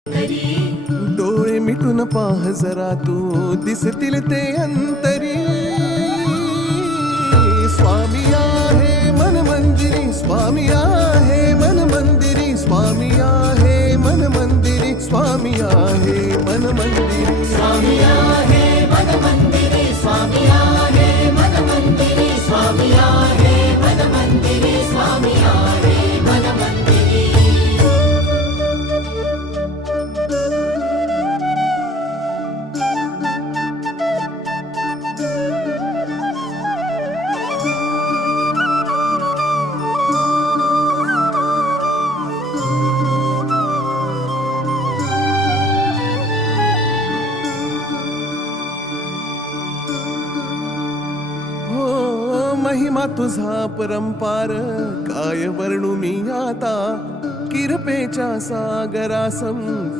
डोळे मिटून पाह जरा तू दिसतील ते अंतरी. स्वामी आहे मन मंदिरी, स्वामी आहे मन मंदिरी, स्वामी आहे मन मंदिरी, स्वामी आहे मन मंदिरी. स्वामी आहे मन मंदिरी, स्वामी आहे मन मंदिरी, स्वामी आहे मन मंदिरी, स्वामी आहे मन मंदिरी. महिमा तुझा परंपार काय वर्णू मी आता. किरपेच्या सागरासम